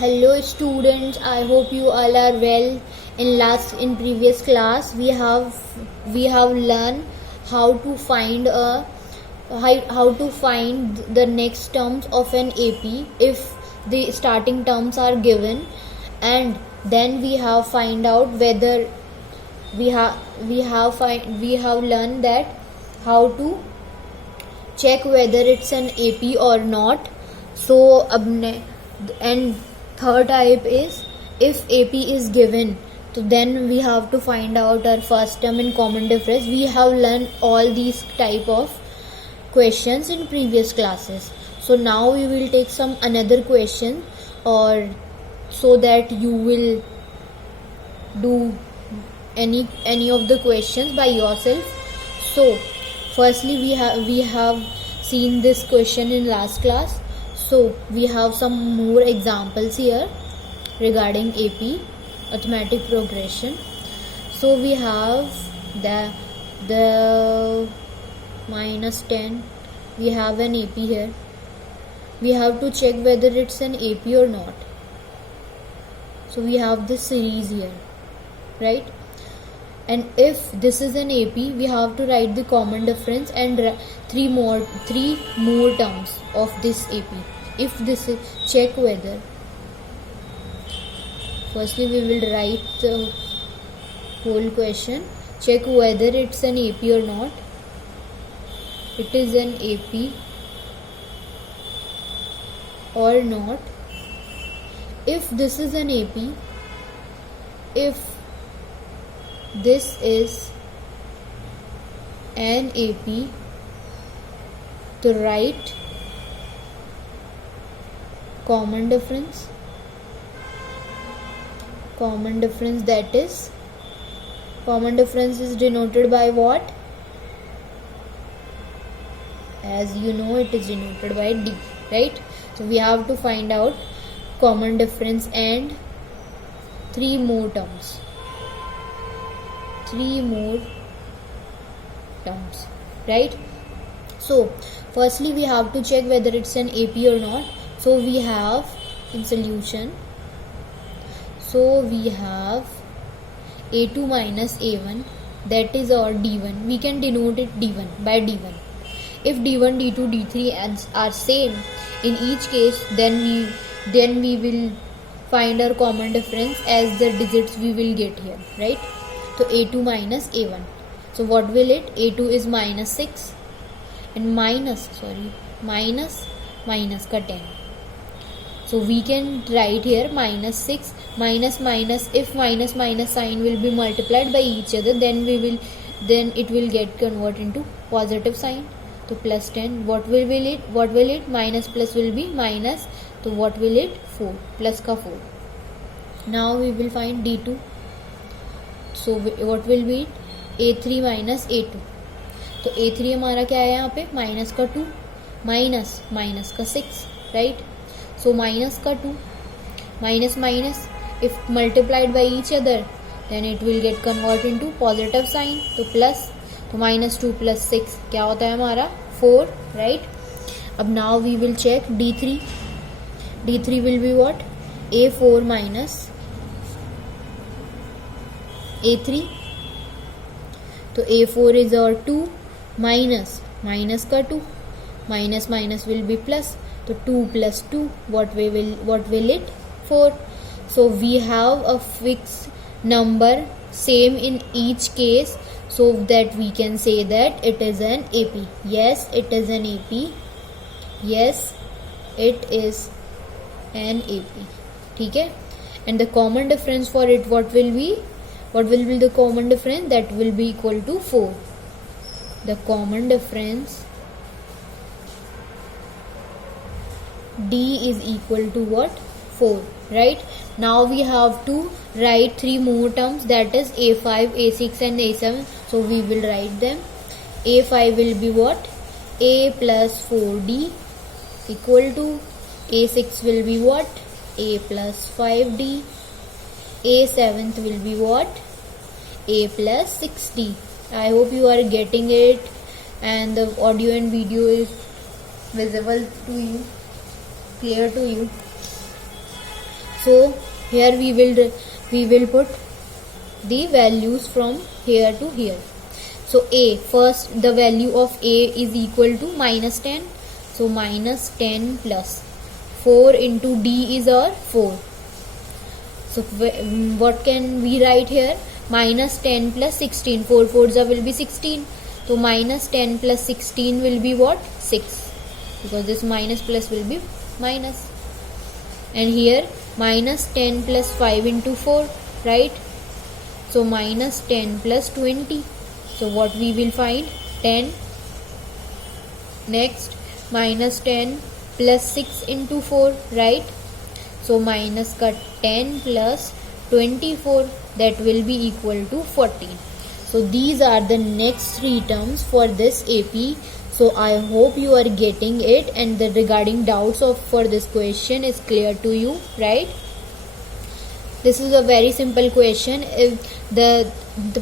Hello students, I hope you all are well. In previous class we have learned how to find the next terms of an AP if the starting terms are given, and then we have find out whether we have learned that how to check whether it's an AP or not. So and third type is if AP is given, so then we have to find out our first term in common difference. We have learned all these type of questions in previous classes. So now we will take some another question, or so that you will do any of the questions by yourself. So firstly we have seen this question in last class. So we have some more examples here regarding AP, arithmetic progression. So we have the minus 10. We have an AP here. We have to check whether it's an AP or not. So we have this series here, right? And if this is an AP, we have to write the common difference and three more terms of this AP. If this is check whether, firstly we will write the whole question. Check whether it's an AP or not. It is an AP or not. If this is an AP, if this is an AP, to write common difference, that is, common difference is denoted by what? As you know, it is denoted by D, right? So we have to find out common difference and three more terms, right? So firstly we have to check whether it's an AP or not. So we have in solution, so we have A2 minus A1, that is our D1. We can denote it D1 by D1. If D1, D2, D3 are same in each case, then we will find our common difference as the digits we will get here, right? So A2 minus A1. So what will it? A2 is minus 6 and minus ka 10. So we can write here minus 6 minus, if minus sign will be multiplied by each other, then it will get converted into positive sign. So plus 10, what will it? Minus plus will be minus. So what will it? 4, plus ka 4. Now we will find D2. So what will be it? A3 minus A2. तो A3 हमारा क्या है यहाँ पे? Minus का 2 minus का 6, right? So minus ka 2, minus if multiplied by each other, then it will get converted into positive sign. तो plus, तो minus 2 plus 6 क्या होता है हमारा? 4, right? अब now we will check D3. D3 will be what? A4 minus A3. तो A4 is our 2 minus का 2, minus will be plus. So 2 plus 2, what will it? 4. So we have a fixed number, same in each case, so that we can say that it is an AP. Yes, it is an AP. Yes, it is an AP. ठीक है? And the common difference for it, what will be the common difference? That will be equal to 4. The common difference D is equal to what? 4, right? Now we have to write three more terms, that is A5, A6 and A7. So we will write them. A5 will be what? A plus 4D equal to, A6 will be what? A plus 5D. A7 will be what? A plus 6D. I hope you are getting it and the audio and video is visible to you, clear to you. So here we will put the values from here to here. So a, first the value of a is equal to minus 10. So minus 10 plus 4 into d is our 4. So what can we write here? Minus 10 plus 16. 4 fours will be 16. So minus 10 plus 16 will be what? 6. Because this minus plus will be minus. And here minus 10 plus 5 into 4, right? So minus 10 plus 20. So what we will find? 10. Next, minus 10 plus 6 into 4, right? So minus cut 10 plus 24, that will be equal to 14. So these are the next three terms for this AP. So I hope you are getting it, and the regarding doubts for this question is clear to you, right? This is a very simple question. If the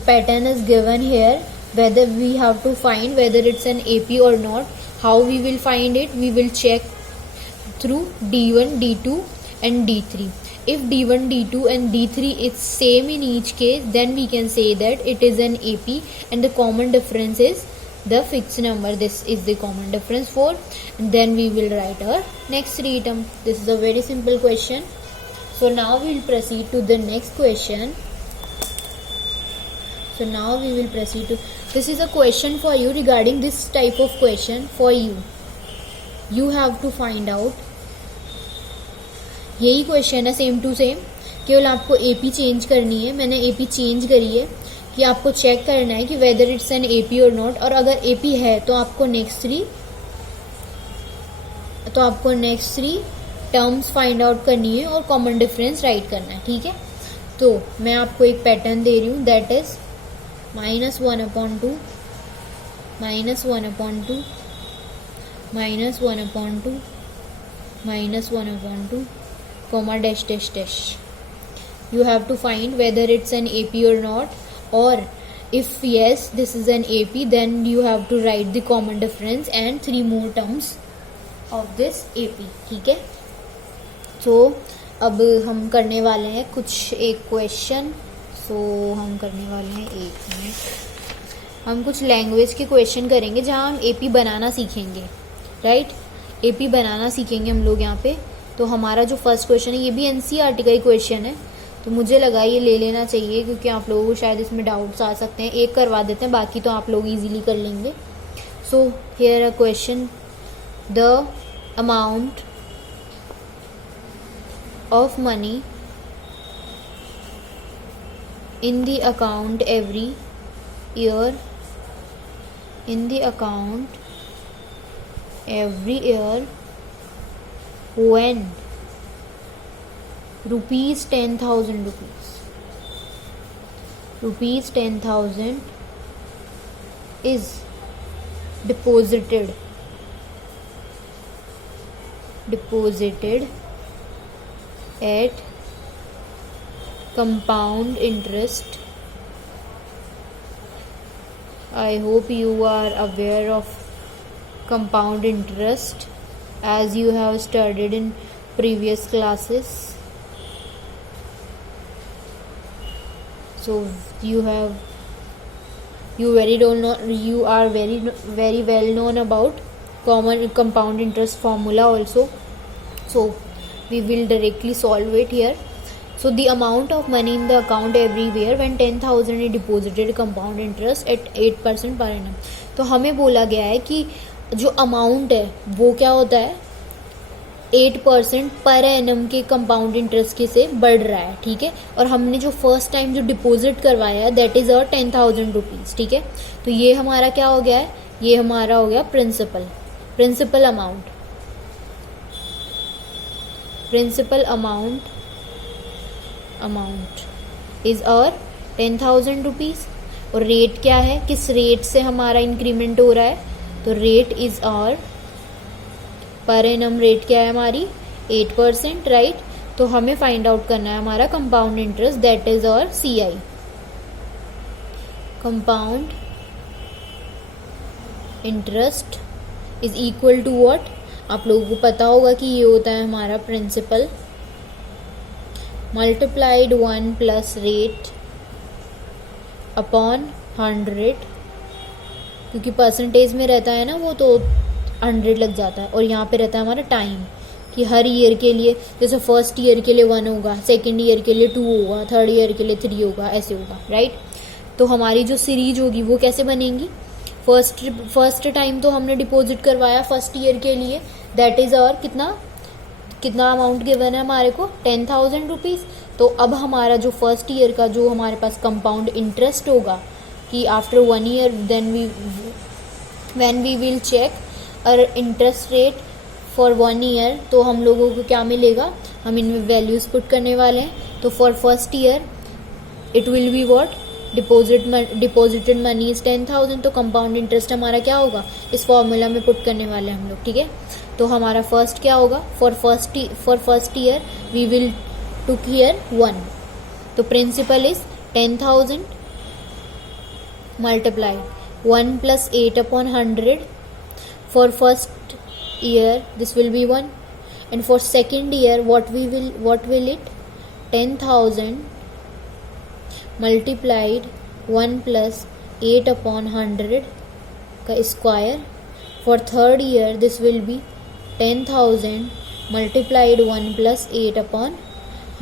pattern is given here, whether we have to find whether it's an AP or not. How we will find it? We will check through D1, D2 and D3. If D1, D2 and D3 is same in each case, then we can say that it is an AP, and the common difference is the fixed number. This is the common difference for, and then we will write our next three term. This is a very simple question. So now we will proceed to the next question. So now we will proceed to, this is a question for you regarding this type of question for you. You have to find out. यही question है same to same, केवल आपको AP change करनी है. मैंने AP change करी है कि आपको चेक करना है कि वेदर इट्स एन एपी और नॉट, और अगर एपी है तो आपको next three terms find out करनी है और कॉमन डिफरेंस राइट करना है. ठीक है, तो मैं आपको एक पैटर्न दे रही हूँ, that is -1/2, -1/2, -1/2, -1/2, comma dash dash dash. You have to find whether it's an AP or not, or if yes this is an AP, then you have to write the common difference and three more terms of this AP. ठीक है, तो अब हम करने वाले हैं कुछ एक क्वेश्चन. सो हम करने वाले हैं, एक मिनट, हम कुछ लैंग्वेज के क्वेश्चन करेंगे जहाँ हम AP बनाना सीखेंगे, राइट? AP बनाना सीखेंगे हम लोग यहाँ पे. तो हमारा जो फर्स्ट क्वेश्चन है ये भी NCERT का ही क्वेश्चन है, तो मुझे लगा ये ले लेना चाहिए क्योंकि आप लोगों को शायद इसमें डाउट्स आ सकते हैं. एक करवा देते हैं, बाकी तो आप लोग इजीली कर लेंगे. So here a question, the amount of money in the account every year when rupees 10,000 is deposited at compound interest. I hope you are aware of compound interest as you have studied in previous classes. So you are very well known about common compound interest formula also. So we will directly solve it here. So the amount of money in the account everywhere when 10,000 is deposited compound interest at 8% per annum. तो हमें बोला गया है कि जो amount है वो क्या होता है, 8% पर एनम के कंपाउंड इंटरेस्ट के से बढ़ रहा है. ठीक है, और हमने जो फर्स्ट टाइम जो डिपॉजिट करवाया दैट इज 10,000 रुपीज़. ठीक है, तो ये हमारा क्या हो गया है, ये हमारा हो गया प्रिंसिपल अमाउंट इज 10,000 रुपीज़. और रेट क्या है, किस रेट से हमारा इंक्रीमेंट हो रहा है, तो rate is per annum rate क्या है हमारी 8%, राइट? तो हमें फाइंड आउट करना है हमारा compound interest, that is CI, compound interest is equal to what, आप लोगों को पता होगा कि ये होता है हमारा principal multiplied 1 plus rate upon 100, क्योंकि परसेंटेज में रहता है ना वो, तो 100 लग जाता है। और यहाँ पे रहता है हमारा टाइम कि हर ईयर के लिए, जैसे फर्स्ट ईयर के लिए 1 होगा, सेकेंड ईयर के लिए 2 होगा, थर्ड ईयर के लिए 3 होगा, ऐसे होगा, राइट। तो हमारी जो सीरीज होगी वो कैसे बनेंगी, फर्स्ट टाइम तो हमने डिपॉजिट करवाया फर्स्ट ईयर के लिए, दैट इज और कितना अमाउंट गिवन है हमारे को, 10,000 रुपीज़। तो अब हमारा जो फर्स्ट ईयर का जो हमारे पास कंपाउंड इंटरेस्ट होगा कि after 1 year when we will check और इंटरेस्ट रेट फॉर 1 ईयर, तो हम लोगों को क्या मिलेगा, हम इनमें वैल्यूज पुट करने वाले हैं। तो for first year it will be what, deposited money is 10,000, तो कंपाउंड इंटरेस्ट हमारा क्या होगा, इस फॉर्मूला में पुट करने वाले हैं हम लोग, ठीक है। तो हमारा फर्स्ट क्या होगा, for first year we will took here 1, तो principal is 10,000 multiplied 1 plus 8 upon 100 for first year this will be 1, and for second year what will it, 10,000 multiplied 1 plus 8 upon 100 का square. for third year this will be 10,000 multiplied 1 plus 8 upon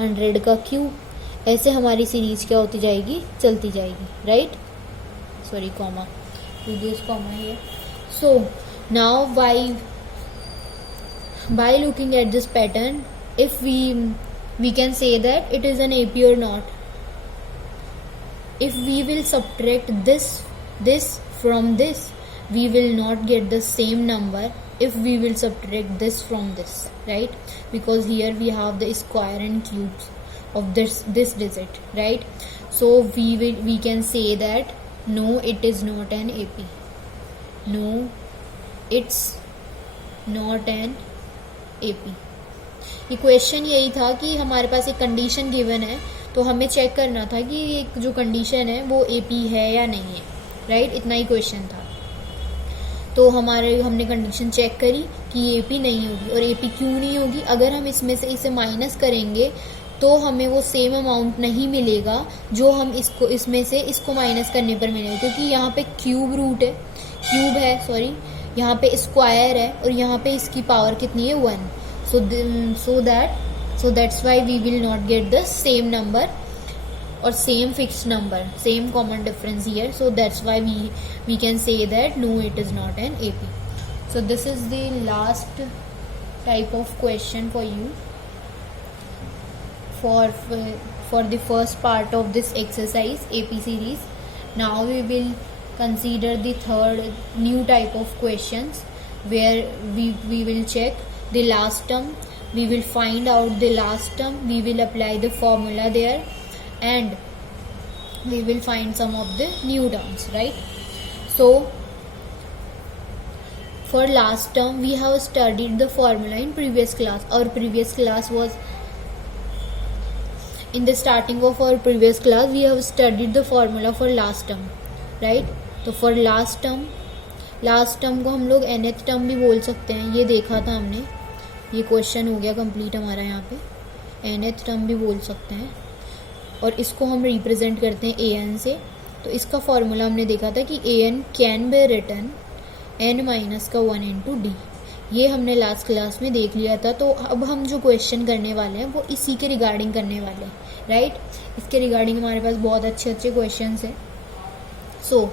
100 का cube. ऐसे हमारी series क्या होती जाएगी, चलती जाएगी, right. Sorry comma, use comma here। so now by looking at this pattern, if we can say that it is an AP or not. If we will subtract this from this, we will not get the same number if we will subtract this from this, right, because here we have the square and cubes of this digit, right. So we can say that no, it is not an AP, no, it's not an AP। ये question यही था कि हमारे पास एक condition given है, तो हमें check करना था कि एक जो कंडीशन है वो AP है या नहीं है, राइट, इतना ही क्वेश्चन था। तो हमने कंडीशन चेक करी कि ये AP नहीं होगी। और AP क्यों नहीं होगी, अगर हम इसमें से इसे माइनस करेंगे तो हमें वो सेम अमाउंट नहीं मिलेगा जो हम इसमें से इसको माइनस करने पर मिलेगा, क्योंकि यहाँ पे क्यूब है यहाँ पे स्क्वायर है और यहाँ पे इसकी पावर कितनी है 1, so that's why we will not get the same number or same fixed number, same common difference here, so that's why we can say that no, it is not an AP। so this is the last type of question for you for the first part of this exercise AP series। now we will consider the third new type of questions where we will check the last term, we will find out the last term, we will apply the formula there, and we will find some of the new terms, right. So for last term we have studied the formula in previous class. Our previous class was in the starting of our previous class we have studied the formula for last term, right। तो for last term को हम लोग nth term भी बोल सकते हैं, ये देखा था हमने, ये क्वेश्चन हो गया कंप्लीट हमारा। यहाँ पे nth टर्म भी बोल सकते हैं और इसको हम रिप्रेजेंट करते हैं an से। तो इसका फॉर्मूला हमने देखा था कि an can be written n minus का 1 इंटू डी, ये हमने लास्ट क्लास में देख लिया था। तो अब हम जो क्वेश्चन करने वाले हैं वो इसी के रिगार्डिंग करने वाले हैं, राइट। इसके रिगार्डिंग हमारे पास बहुत अच्छे क्वेश्चन हैं। सो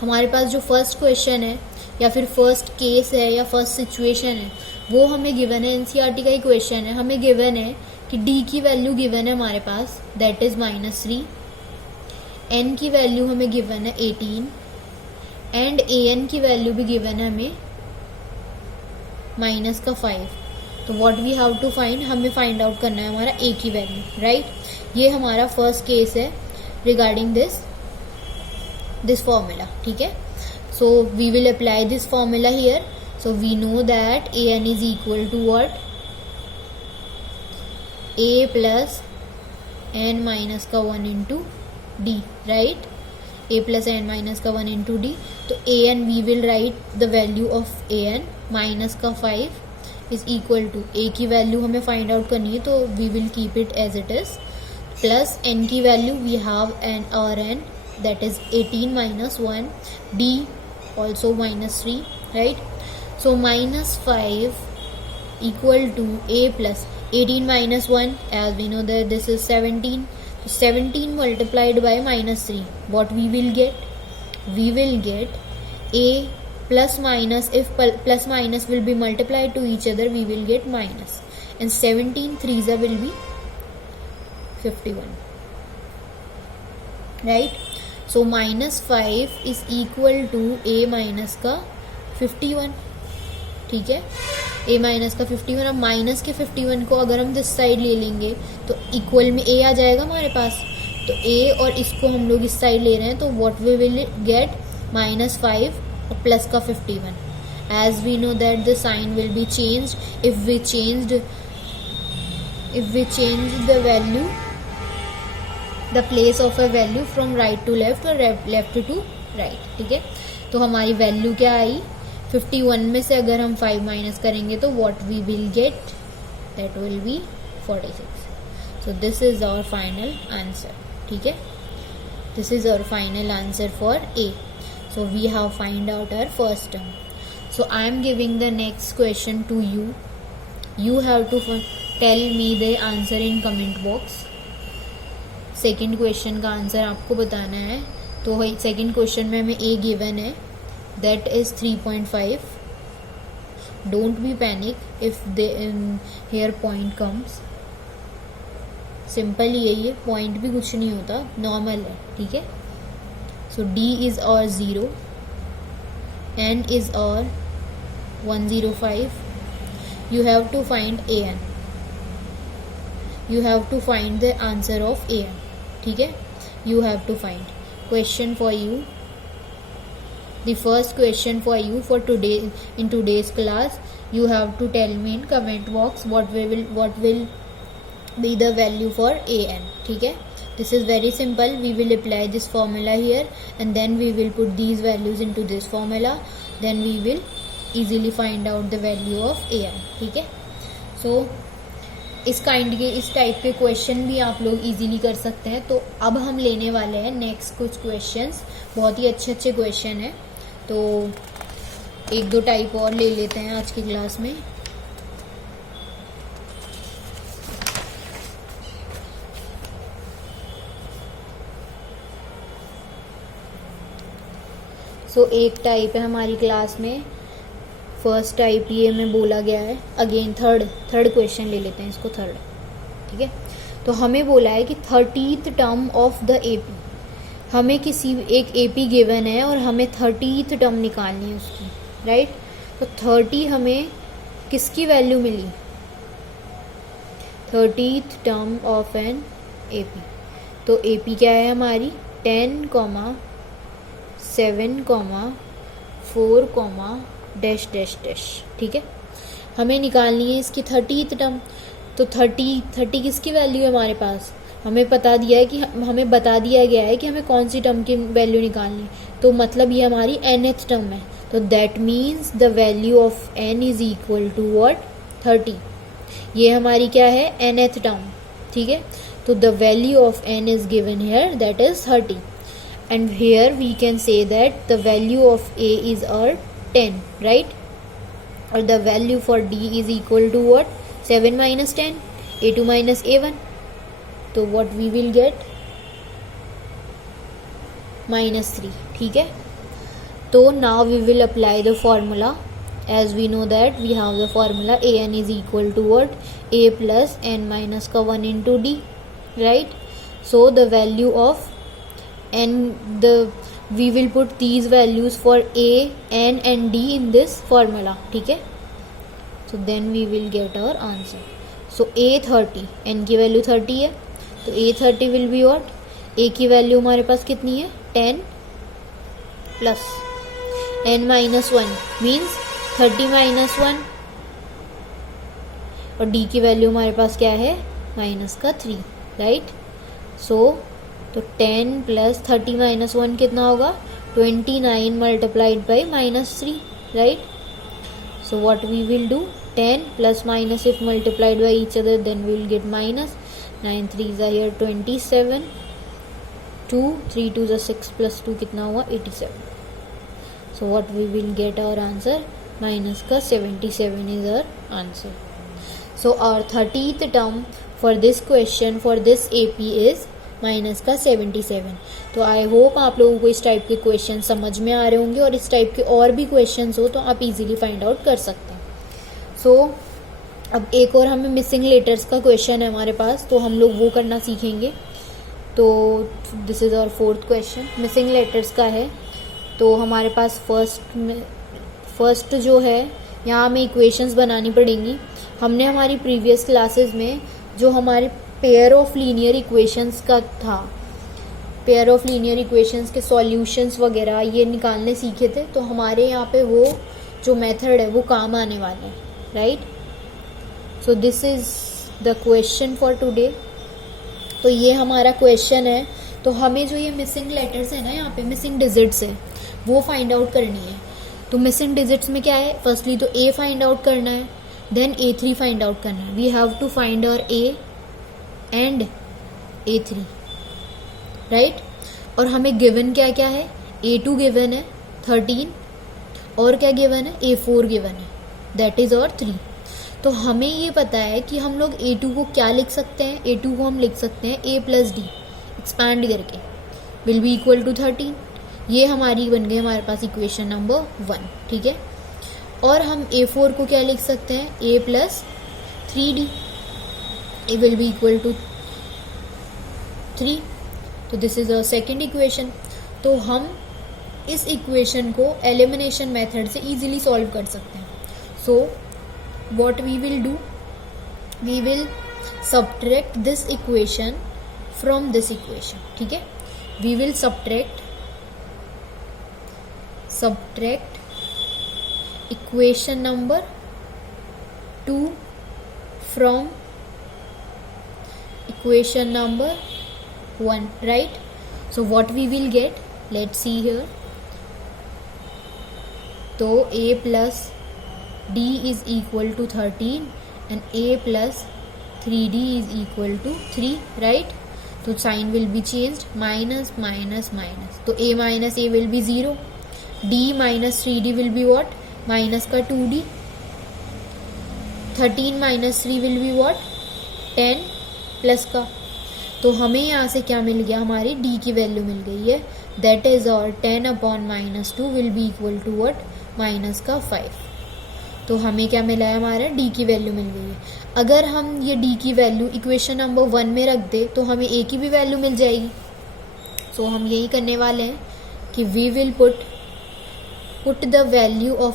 हमारे पास जो फर्स्ट क्वेश्चन है या फिर फर्स्ट केस है या फर्स्ट सिचुएशन है वो हमें गिवन है, एनसीईआरटी का ही क्वेश्चन है। हमें गिवन है कि डी की वैल्यू गिवन है हमारे पास, दैट इज -3, एन की वैल्यू हमें गिवन है 18 एंड एन की वैल्यू भी गिवन है हमें -5। तो what we have to find, हमें फाइंड आउट करना है हमारा ए की वैल्यू, राइट। ये हमारा फर्स्ट केस है रिगार्डिंग this formula, ठीक है। so we will apply this formula here। so we know that an is equal to what, a plus n minus का 1 into d, right, a plus n minus का 1 into d। तो an we will write the value of an minus का 5 is equal to, ए की value हमें find out करनी है तो we will keep it as it is, plus n की value we have n और n that is 18 minus 1, d also minus 3, right? So minus 5 equal to a plus 18 minus 1, as we know that this is 17. So 17 multiplied by minus 3, what we will get? We will get a plus minus, if plus minus will be multiplied to each other, we will get minus, and 17 threes will be 51, right? So minus 5 is equal to a minus का 51, ठीक है, a minus का 51. अब minus के 51 को अगर हम this side ले लेंगे तो इक्वल में a आ जाएगा हमारे पास, तो a और इसको हम लोग इस साइड ले रहे हैं तो what we will get minus 5 और प्लस का 51. As we know that the sign will be changed if we change the value, the place of a value from right to left और लेफ्ट टू राइट, ठीक है. तो हमारी value क्या आई, 51 में से अगर हम 5 माइनस करेंगे तो what we will get, that will be 46. So this is our final answer, ठीक है. This is our final answer for a. So we have find out our first term. So I am giving the next question to you. You have to tell me the answer in comment box. Second question का answer आपको बताना है. तो second question में हमें a given है, that is 3.5. Don't be panic if hair point comes. Simple ही है ये, पॉइंट भी कुछ नहीं होता, नॉर्मल है, ठीक है. सो डी इज और 0, एन इज और 105. You have to find a n. You have to find the answer of a n, ठीक है. You have to find. Question for you. The first question for you for today in today's class. You have to tell me in comment box what will be the value for a n, ठीक है. This is very simple. We will apply this formula here and then we will put these values into this formula. Then we will easily find out the value of a n, ठीक है. So इस type के question भी आप लोग easily कर सकते हैं. तो अब हम लेने वाले हैं नेक्स्ट कुछ क्वेश्चंस, बहुत ही अच्छे क्वेश्चन हैं. तो एक दो टाइप और ले लेते हैं आज की क्लास में. सो एक टाइप है हमारी क्लास में, फर्स्ट टाइप ये में बोला गया है. अगेन थर्ड क्वेश्चन ले लेते हैं इसको, थर्ड, ठीक है. तो हमें बोला है कि 30th term of the AP. हमें किसी एक एपी गिवन है और हमें 30th टर्म निकालनी है उसकी, राइट. तो 30 हमें किसकी वैल्यू मिली, 30th term of n AP. तो एपी क्या है हमारी 10, 7, 4, डैश डैश डैश, ठीक है. हमें निकालनी है इसकी 30th टर्म. तो 30 किसकी वैल्यू है हमारे पास, हमें बता दिया गया है कि हमें कौन सी टर्म की वैल्यू निकालनी है. तो मतलब ये हमारी nth टर्म है. तो that means the value of n is equal to what, 30. ये हमारी क्या है nth टर्म, ठीक है. तो the value of n is given here, that is 30. And here we can say that the value of a is और 10, right? Or the value for d is equal to what, 7 minus 10, a2 minus a1. तो what we will get, -3, ठीक है. तो now we will apply the formula. As we know that we have the formula an is equal to what, a plus n minus का 1 into d, right? So the value of n, we will put these values for a, n and d in this formula, ठीक है. So then we will get our answer. So a 30, n की value 30 है, तो a 30 will be what, a की value हमारे पास कितनी है 10 plus n minus 1 means 30 minus 1, और d की वैल्यू हमारे पास क्या है माइनस का 3, राइट. सो तो 10 प्लस 30 माइनस 1 कितना होगा, 29 multiplied by -3, right. So what we will do, 10 plus minus if multiplied by each other, then we will get minus. 9 3s are here 27, 2 3 2s are 6 plus 2 कितना हुआ 87. So what we will get our answer, minus का 77 is our answer. So our 30th term for this question for this AP is minus का 77. तो I hope आप लोगों को इस type के क्वेश्चन समझ में आ रहे होंगे, और इस टाइप के और भी क्वेश्चंस हो तो आप इजीली फाइंड आउट कर सकते हैं. सो अब एक और हमें मिसिंग लेटर्स का क्वेश्चन है हमारे पास, तो हम लोग वो करना सीखेंगे. तो this is our 4th question, missing letters का है. तो हमारे पास फर्स्ट जो है यहाँ हमें इक्वेशंस बनानी पड़ेंगी. हमने हमारी प्रीवियस क्लासेस में जो हमारे पेयर ऑफ लीनियर इक्वेशंस का था, पेयर ऑफ लीनियर इक्वेशंस के सॉल्यूशंस वगैरह ये निकालने सीखे थे. तो हमारे यहाँ पे वो जो मेथड है वो काम आने वाला है, right. So this is the question for today. तो ये हमारा क्वेश्चन है. तो हमें जो ये मिसिंग लेटर्स है ना, यहाँ पे मिसिंग डिजिट्स है, वो फाइंड आउट करनी है. तो मिसिंग डिजिट्स में क्या है, फर्स्टली तो ए फाइंड आउट करना है, देन A3 फाइंड आउट करना है. We have to find our A and A3, right. और हमें गिवन क्या क्या है, A2 गिवन है 13, और क्या गिवन है, A4 गिवन है, दैट इज और 3. तो हमें ये पता है कि हम लोग A2 को क्या लिख सकते हैं, A2 को हम लिख सकते हैं A प्लस डी एक्सपैंड करके विल बी इक्वल टू 13. ये हमारी बन गई हमारे पास इक्वेशन नंबर 1, ठीक है. और हम A4 को क्या लिख सकते हैं, A plus 3D it will be equal to 3. तो this is a second equation. तो हम इस इक्वेशन को एलिमिनेशन मेथड से इजीली सॉल्व कर सकते हैं. So what we will do, we will subtract this equation from this equation, ठीक है. We will subtract equation number 2 from equation number 1, right. So what we will get, let's see here. तो A plus D is equal to 13 and A plus 3D is equal to 3, right. तो sign will be changed, minus minus minus. तो A minus A will be 0, D minus 3D will be what, minus का 2D. 13 minus 3 will be what, 10 plus का. तो हमें यहाँ से क्या मिल गया, हमारी D की वैल्यू मिल गई है, दैट इज और 10 upon minus 2 will be equal to what, minus का 5. तो हमें क्या मिला है, हमारा D की वैल्यू मिल गई है. अगर हम ये D की वैल्यू इक्वेशन नंबर 1 में रख दे तो हमें A की भी वैल्यू मिल जाएगी. सो हम यही करने वाले हैं कि we will put the value of